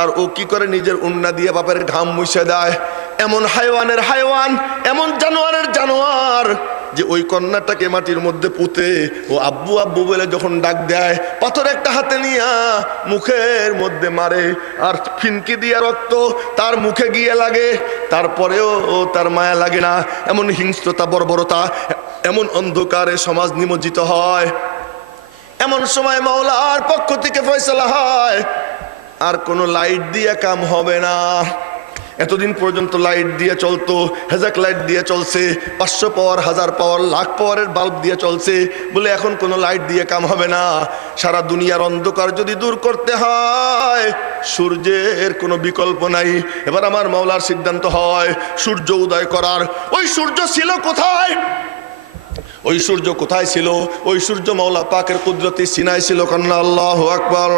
আর ও কি করে, নিজের উন্না দিয়ে বাপের ঘাম মুছে দেয়। এমন হাইওয়ানের হাইওয়ান, এমন জানোয়ারের জানোয়ার যে ওই কন্যাটাকে মাটির মধ্যে পুঁতে ও আব্বু আব্বু বলে যখন ডাক দেয়, পাথর একটা হাতে নিয়া মুখের মধ্যে মারে, আর ফিনকি দিয়ে রক্ত তার মুখে গিয়ে লাগে, তারপরেও তার মায়া লাগে না। এমন হিংস্রতা, বর্বরতা, এমন অন্ধকারে সমাজ নিমজ্জিত হয়। এমন সময় মাওলার পক্ষ থেকে ফয়সালা হয়, আর কোনো লাইট দিয়ে কাম হবে না। এতদিন পর্যন্ত লাইট দিয়ে চলতো, হেজাক লাইট দিয়ে চলছে, 500 পাওয়ার, 1000 পাওয়ার, লাখ পাওয়ারের বাল্ব দিয়ে চলছে, বলে এখন কোনো লাইট দিয়ে কাম হবে না। সারা দুনিয়ার অন্ধকার যদি দূর করতে হয়, সূর্যের কোনো বিকল্প নাই। এবার আমার মাওলার সিদ্ধান্ত হয় সূর্য উদয় করার। ওই সূর্য ছিল কোথায়? ওই সূর্য কোথায় ছিল? ওই সূর্য মাওলা পাকের কুদরতি সিনায় ছিল। কন্যা আল্লাহু আকবার।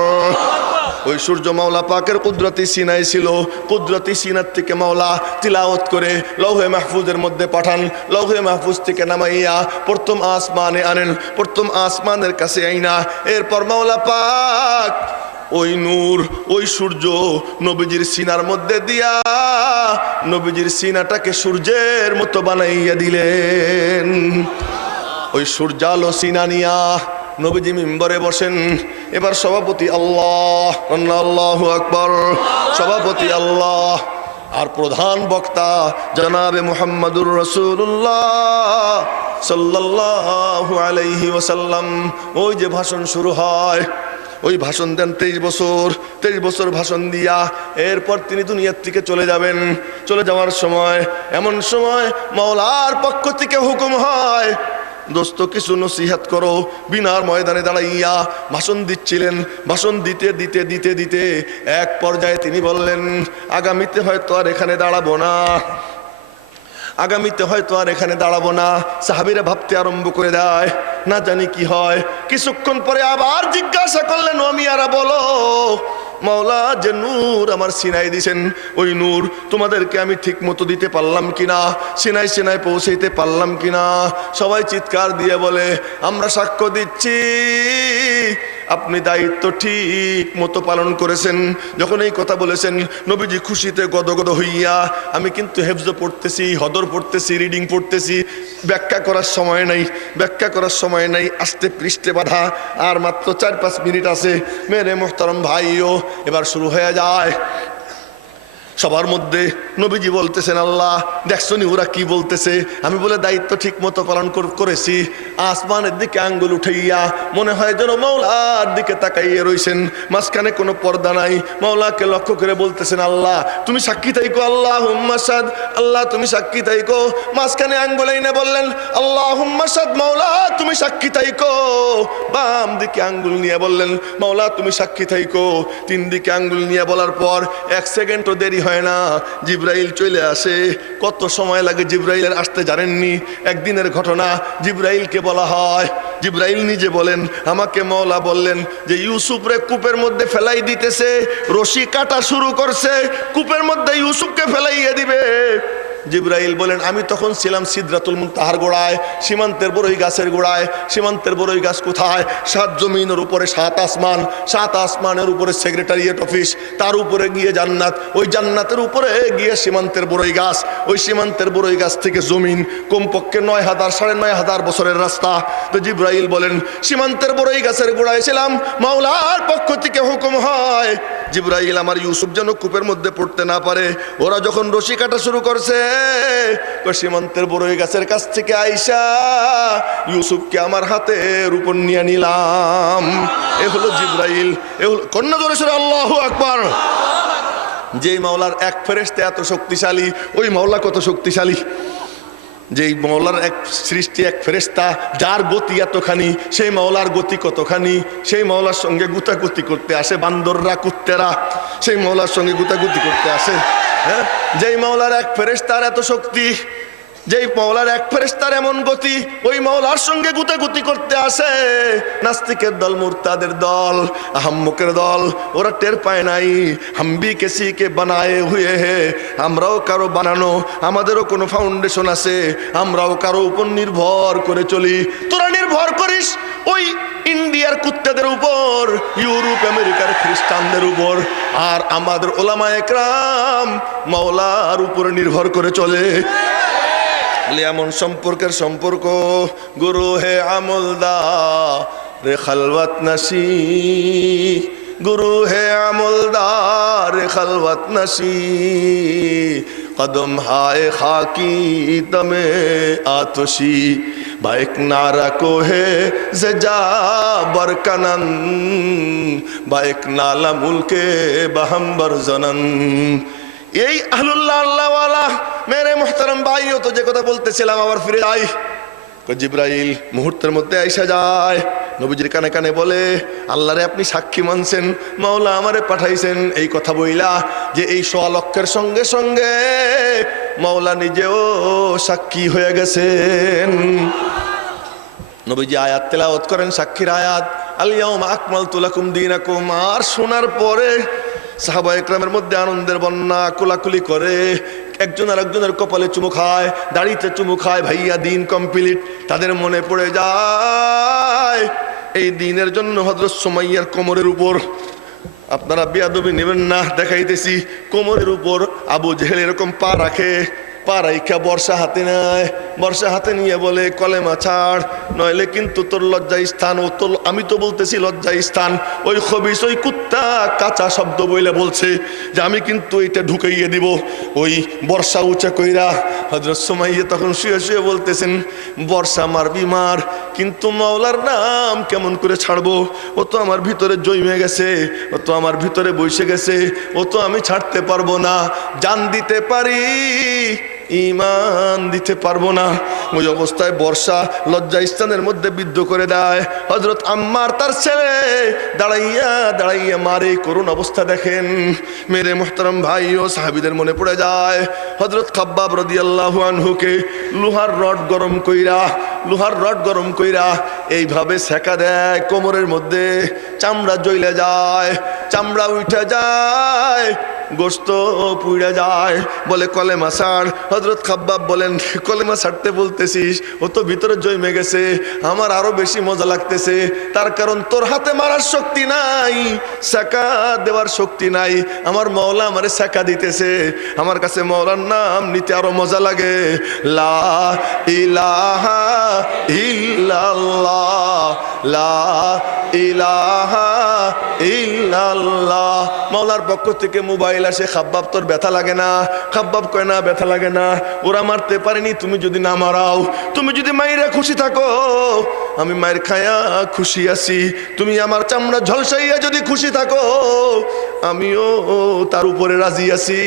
ওই সূর্য মাওলা পাকের কুদরতি সিনায় ছিল। কুদরতি সিনার থেকে মাওলা তিলাওয়াত করে লৌহে মাহফুজের মধ্যে পাঠান। লৌহে মাহফুজ থেকে নামাইয়া প্রথম আসমানে আনেন। প্রথম আসমানের কাছে আইনা এরপর মাওলা পাক ওই নূর, ওই সূর্য নবীজির সিনার মধ্যে দিয়া নবীজির সিনাটাকে সূর্যের মতো বানাইয়া দিলেন। ওই সূর্যালো সিনা নিয়া নবীজি মিম্বরে বসেন। এবার সভাপতি আল্লাহ, আল্লাহু আকবার, সভাপতি আল্লাহ, আর প্রধান বক্তা জনাবে মুহাম্মদুর রাসূলুল্লাহ সাল্লাল্লাহু আলাইহি ওয়াসাল্লাম। ওই যে ভাষণ শুরু হয়, ওই ভাষণ দেন 23 বছর ভাষণ দিয়া এরপর তিনি দুনিয়ার থেকে চলে যাবেন। চলে যাওয়ার সময়, এমন সময় মাওলার পক্ষ থেকে হুকুম হয়, দোস্ত কিছু নসিহত করো। বিনার ময়দানে দাঁড়াইয়া ভাষণ দিচ্ছিলেন। ভাষণ দিতে দিতে দিতে দিতে এক পর্যায়ে তিনি বললেন, আগামীতে হয়তো আর এখানে দাঁড়াবো না, আগামীতে হয়তো আর এখানে দাঁড়াবো না। সাহাবীরা ভাবতে আরম্ভ করে দেয়, না জানি কি হয়। কিছুক্ষণ পরে আবার জিজ্ঞাসা করলেন, ও মিয়ারা বলো, মাওলা যে নূর আমার সিনাই দিছেন, ওই নূর তোমাদেরকে আমি ঠিক মতো দিতে পারলাম কিনা, সিনাই সিনাই পৌঁছাইতে পারলাম কিনা? সবাই চিৎকার দিয়ে বলে, আমরা সাক্ষ্য দিচ্ছি আপনি দায়িত্ব ঠিক মতো পালন করেছেন। যখন এই কথা বলেছেন, নবীজি খুশিতে গদগদ হইয়া, আমি কিন্তু হেফজ পড়তেছি, হদর পড়তেছি, রিডিং পড়তেছি, ব্যাখ্যা করার সময় নাই, ব্যাখ্যা করার সময় নাই, আসতে পৃষ্ঠে বাধা, আর মাত্র 4-5 মিনিট আছে। মেরে মোহতারম ভাইও, এবার শুরু হয়ে যায়। সবার মধ্যে নবীজি বলতেছেন, আল্লাহ দেখছো নি ওরা কি বলতেছে? আমি বলে দায়িত্ব ঠিক মতো পালন করেছি। আসমানের দিকে আঙ্গুল উঠাইয়া মনে হয় যেন মাওলার দিকে তাকাইয়া রইছেন, মাঝখানে কোনো পর্দা নাই। মাওলাকে লক্ষ্য করে বলতেছেন, আল্লাহ তুমি সাক্ষী থাইকো, আল্লাহুম্মা শাদ, আল্লাহ তুমি সাক্ষী থাইকো। মাঝখানে আঙ্গুল এনে বললেন, আল্লাহুম্মা শাদ, মাওলা তুমি সাক্ষী থাইকো। বাম দিকে আঙ্গুল নিয়ে বললেন, মাওলা তুমি সাক্ষী থাইকো। 3 দিকে আঙ্গুল নিয়ে বলার পর 1 সেকেন্ডও দেরি হয় না, জিব্রাইল চলে আসে। কত সময় লাগে জিব্রাইলের আসতে জানেননি? একদিনের ঘটনা। জিব্রাইলকে বলা হয়, জিব্রাইল নিজে বলেন, আমাকে মাওলা বললেন যে ইউসুফরে কূপের মধ্যে ফেলাই দিতেছে, রশি কাটা শুরু করছে, কূপের মধ্যে ইউসুফকে ফেলাইয়া দিবে। জিব্রাইল বলেন, আমি তখন ছিলাম সিদরাতুল মুনতাহার গোড়ায়, সীমান্তের বড়ই গাছের গোড়ায়। সীমান্তের বড়ই গাছ কোথায়? 7 জমিনের উপরে 7 আসমান, 7 আসমানের উপরে সেক্রেটারিয়েট অফিস, তার উপরে গিয়ে জান্নাত, ওই জান্নাতের উপরে গিয়ে সীমান্তের বড়ই গাছ, ওই সীমান্তের বড়ই গাছ থেকে জমিন কমপক্ষে 9,000 9,500 বছরের রাস্তা। তো জিব্রাইল বলেন, সীমান্তের বড়ই গাছের গোড়ায় ছিলাম, মাওলার পক্ষ থেকে হুকুম হয় জিব্রাইল আমার ইউসুফ যেন কূপের মধ্যে পড়তে না পারে। ওরা যখন রশি কাটা শুরু করছে, সীমান্তের বড়ই গাছের কাছ থেকে আইসা ইউসুফকে আমার হাতের উপর নিয়ে নিলাম। এ হলো জিব্রাইল, এ হলো কন্যা জোরে সরে আল্লাহু আকবার। যেই মাওলার এক ফেরেশতা এত শক্তিশালী, ওই মাওলা কত শক্তিশালী। যেই মওলার এক সৃষ্টি, এক ফেরেশতা, যার গতি এতখানি, সেই মওলার গতি কতখানি। সেই মওলার সঙ্গে গুতাগুতি করতে আসে বান্দররা, কুত্তেরা, সেই মওলার সঙ্গে গুতাগুতি করতে আসে। হ্যাঁ, যেই মওলার এক ফেরেশতার এত শক্তি, যেই মওলার এক ফেরেশতার এমন গতি, ওই মওলার সঙ্গে গুতাগুতি করতে আসে নাস্তিকের দল, মুরতাদের দল, আহাম্মকের দল। ওরা টের পায় নাই হাম্বি কেসি কে বানায়ে হুয়ে হে, আমরাও কারো বানানো, আমাদেরও কোনো ফাউন্ডেশন আছে, আমরাও কারো উপর নির্ভর করে চলি। তোরা নির্ভর করিস ওই ইন্ডিয়ার কুত্তাদের উপর, ইউরোপ আমেরিকার খ্রিস্টানদের উপর, আর আমাদের ওলামায়ে কেরাম মাওলার উপর নির্ভর করে চলে। এমন সম্পর্কের সম্পর্ক। গুরু হে আমলদা রে খালওয়াত নাসি, গুরু হে আমলদা রে খালওয়াত নাসি, কদম হায় খাকি দমে আতশি, বাইক নারা কো হে জা বরকানন, বাইক নালা মুলকে বাহাম্বর জনন। এই আহলুল্লাহ আল্লাহওয়ালা মেরে মুহতারাম ভাইও তো যে কথা বলতেছিলাম, আবার ফিরে যাই। জিবরাইল মুহূর্তের মধ্যে আইসা যায়, নবীজির কানে কানে বলে, আল্লাহরে আপনি সাক্ষী মানছেন, মাওলা আমারে পাঠাইছেন। এই কথা বইলা যে এই সোয়া লক্ষের সঙ্গে সঙ্গে মাওলা নিজেও সাক্ষী হয়ে গেছেন। নবীজি আয়াত তেলাওয়াত করেন, সাক্ষীর আয়াত, আল ইয়াউমা আকমালতু লাকুম দীনাকুম। আর শোনার পরে সাহাবা একরামের মধ্যে আনন্দের বন্যা কোলাকুলি করে, একজন আর একজনের কপালে চুমু খায়, দাড়িতে চুমু খায়, ভাইয়া দিন কমপ্লিট। তাদের মনে পড়ে যায় এই দিনের জন্য হযরত সুমাইয়ার কোমরের উপর, আপনারা বেয়াদবি নেবেন না, দেখাইতেছি, কোমরের উপর আবু জেহেল এরকম পা রাখে, পা রাইখা বর্ষা হাতে নেয়, বর্ষা হাতে নিয়ে বলে কলেমা ছাড়, নইলে কিন্তু তোর লজ্জায় স্থান। ও তো, আমি তো বলতেছি লজ্জায় স্থান, ওই খবিস, ওই কুত্তা কাঁচা শব্দ বইলে বলছে যে আমি কিন্তু এটা ঢুকাইয়ে দিব। ওই বর্ষা উঁচা কইরা হযরত সুমাইয়া তখন শুয়ে শুয়ে বলতেছেন, বর্ষা মার বিমার, কিন্তু মাওলার নাম কেমন করে ছাড়বো? ও তো আমার ভিতরে জমে গেছে, ও তো আমার ভিতরে বসে গেছে, ও তো আমি ছাড়তে পারবো না। জান দিতে পারি, ঈমান দিতে পারবো না। ওই অবস্থায় বর্ষা লজ্জা স্থানের মধ্যে বিদ্ধ করে দেয়। হযরত আম্মার তার ছেলে দাঁড়াইয়া দাঁড়াইয়া মারে করুণ অবস্থা দেখেন। মেরে মুহতারাম ভাই ও সাহাবীদের মনে পড়ে যায় হযরত খাব্বাব রাদিয়াল্লাহু আনহুকে লোহার রড গরম কইরা এইভাবে সেকা দেয়, কোমরের মধ্যে চামড়া জ্বলে যায়, চামড়া উঠে যায়, গোস্ত পুড়ে যায়। বলে কলেমা ছাড়। হযরত খাব্বাব বলেন, কলেমা ছাড়তে বলতেছিস, ও তো ভিতরে জমে গেছে, আমার আরো বেশি মজা লাগতেছে। তার কারণ তোর হাতে মারার শক্তি নাই, সেকা দেওয়ার শক্তি নাই। আমার মাওলা আমারে সেকা দিতেছে, আমার কাছে মাওলার নাম নিতে আরো মজা লাগে। লা ইলাহা ইল্লাল্লাহ, লা ইলাহা ইল্লাল্লাহ। মাওলার পক্ষ থেকে মোবাইল আসে, খাব্বাব তোর ব্যথা লাগে না? খাব্বাব কয় না, ব্যথা লাগে না, ওরা মারতে পারেনি, তুমি যদি না মারাও, তুমি যদি মাইরা খুশি থাকো, আমি মায়ের খায়া খুশি আছি। তুমি আমার চামড়া ঝলসাইয়া যদি খুশি থাকো, আমিও তার উপরে রাজি আছি।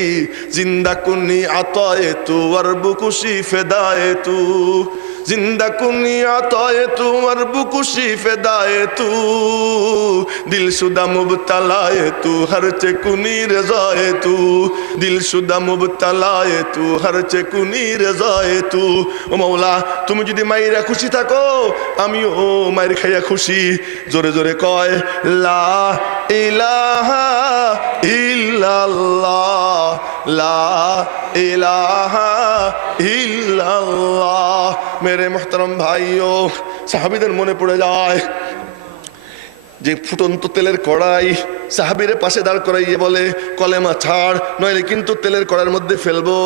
জিন্দা কুনি আতায়ে তু আর বুকুশি ফেদায়ে তু, জিন্দা কুনি আতায়ে তু আর বুকুশি ফেদায়ে তু, দিলশুদা মুবতালায়ে তু হর চেকুনি রেজায়ে তু, দিলশুদা মুবতালায়ে তু হর চেকুনি রেজায়ে তু। ও মাওলা, তুমি যদি মাইরা খুশি থাকো, আমিও মায়ের খাইয়া খুশি। জোরে জোরে কয়, লা ইলাহা ইল্লাল্লাহ, লা ইলাহা ইল্লাল্লাহ। মেরে মুহতারাম ভাইও, সাহাবীদের মনে পড়ে যায় যে ফুটন্ত তেলের কড়াই, সাহাবীরে পাশে দাঁড় করাইয়ে বলে কলেমা ছাড়, নইলে কিন্তু তেলের কড়াইয়ের মধ্যে ফেলবো।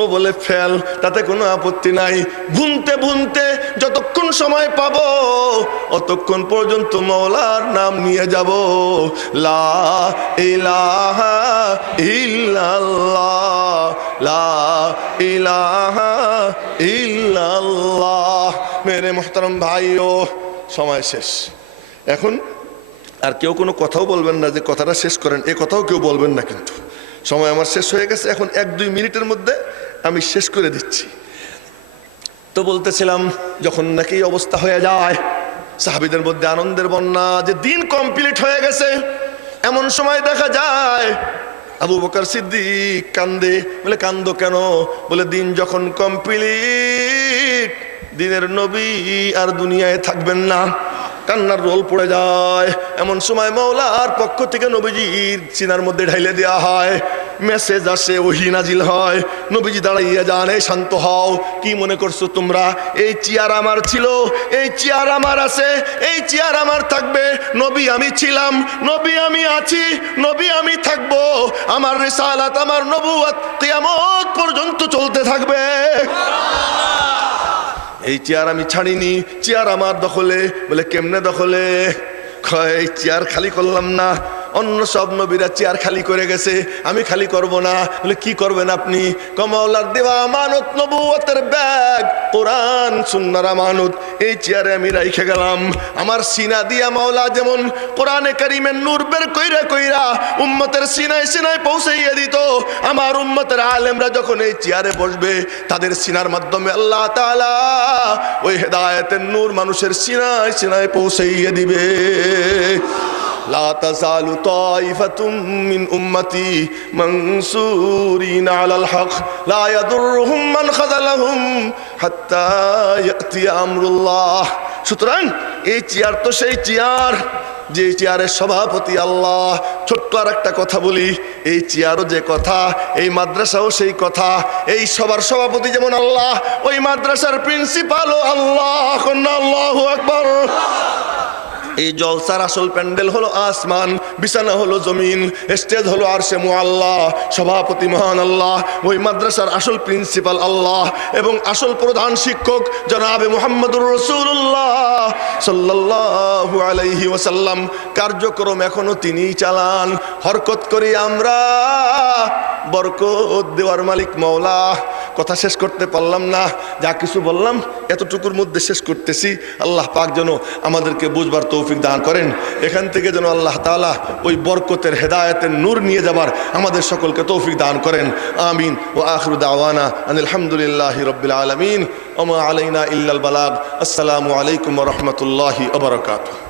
ও বলে ফেল, তাতে কোনো আপত্তি নাই। ভুনতে ভুনতে যতক্ষণ সময় পাবো, অতক্ষণ পর্যন্ত মাওলার নাম নিয়ে যাব। লা ইলাহা ইল্লাল্লাহ, লা ইলাহা ইল্লাল্লাহ। মেরে মুহতারাম ভাইও, সময় শেষ। এখন আর কেউ কোনো কথাও বলবেন না যে কথাটা শেষ করেন, এ কথাও কেউ বলবেন না, কিন্তু সময় আমার শেষ হয়ে গেছে। এখন 1-2 মিনিটের মধ্যে আমি শেষ করে দিচ্ছি। তো বলতেছিলাম যখন নাকি এই অবস্থা হয়ে যায়, সাহাবীদের মধ্যে আনন্দের বন্যা, যে দিন কমপ্লিট হয়ে গেছে। এমন সময় দেখা যায় আবু বকর সিদ্দিক কান্দে। বলে কান্দো কেন? বলে দিন যখন কমপ্লিট, দিনের নবী আর দুনিয়ায় থাকবেন না। কান্নার রোল পড়ে যায়। এমন সময় মাওলার পক্ষ থেকে নবীজির সিনার মধ্যে ঢাইলে দেওয়া হয়, মেসেজ আসে, ওহী নাজিল হয়। নবীজি দাঁড়াইয়া যান, এই শান্ত হও, কি মনে করছো তোমরা? এই চেয়ার আমার ছিল, এই চেয়ার আমার আছে, এই চেয়ার আমার থাকবে। নবী আমি ছিলাম, নবী আমি আছি, নবী আমি থাকবো। আমার রিসালাত, আমার নবুয়ত কিয়ামত পর্যন্ত চলতে থাকবে। এই চেয়ার আমি ছাড়িনি, চেয়ার আমার দখলে। বলে কেমনে দখলে? এই চেয়ার খালি করলাম না, অন্য সব নবীরা চেয়ার খালি করে গেছে, আমি খালি করব না। বলে কি করবেন আপনি? কমাওলার দেওয়া আমানত, নবুয়তের ব্যাগ, কোরআন সুন্নাহর আমানত, এই চেয়ারে আমি রাইখে গেলাম। আমার সিনা দিয়া মাওলা যেমন কোরআনে কারীমের নূর বের কইরা কইরা উম্মতের সিনায় সিনায় পৌঁছাইয়া দিত, আমার উম্মতের আলেমরা যখন এই চেয়ারে বসবে, তাদের সিনার মাধ্যমে আল্লাহ তাআলা ওই হেদায়েতের নূর মানুষের সিনায় সিনায় পৌঁছাইয়া দিবে। لا تزال طائفة من أمتي منصورين على الحق لا يضرهم من خذلهم حتى يأتي أمر الله। সুতরাং এই চেয়ার তো সেই চেয়ার যে চেয়ারের সভাপতি আল্লাহ। ছোট্ট আর একটা কথা বলি, এই চেয়ারও যে কথা, এই মাদ্রাসাও সেই কথা। এই সবার সভাপতি যেমন আল্লাহ, ওই মাদ্রাসার প্রিন্সিপালও আল্লাহ। আল্লাহু আকবার। এই জলসার আসল প্যান্ডেল হলো আসমান, বিছানা হলো জমিন, স্টেজ হলো আরশে মুআল্লা, সভাপতি মহান আল্লাহ, ওই মাদ্রাসার আসল প্রিন্সিপাল আল্লাহ, এবং আসল প্রধান শিক্ষক জনাবে মুহাম্মদুর রাসূলুল্লাহ সাল্লাল্লাহু আলাইহি ওয়াসাল্লাম। কার্যক্রম এখনো তিনিই চালান। হরকত করি আমরা, বরকত দেওয়ার মালিক মাওলা। কথা শেষ করতে পারলাম না, যা কিছু বললাম এতটুকুর মধ্যে শেষ করতেছি। আল্লাহ পাক যেন আমাদেরকে বুঝবার তৌফিক দান করেন। এখান থেকে যেন আল্লাহ তাআলা ওই বরকতের হেদায়েতের নূর নিয়ে যাবার আমাদের সকলকে তৌফিক দান করেন। আমিন। ওয়া আখিরু দাওয়ানা আনিল হামদুলিল্লাহি রাব্বিল আলামিন ওয়া মা আলাইনা ইল্লাল বালাগ। আসসালামু আলাইকুম ওয়া রাহমাতুল্লাহি ওয়া বারাকাতুহু।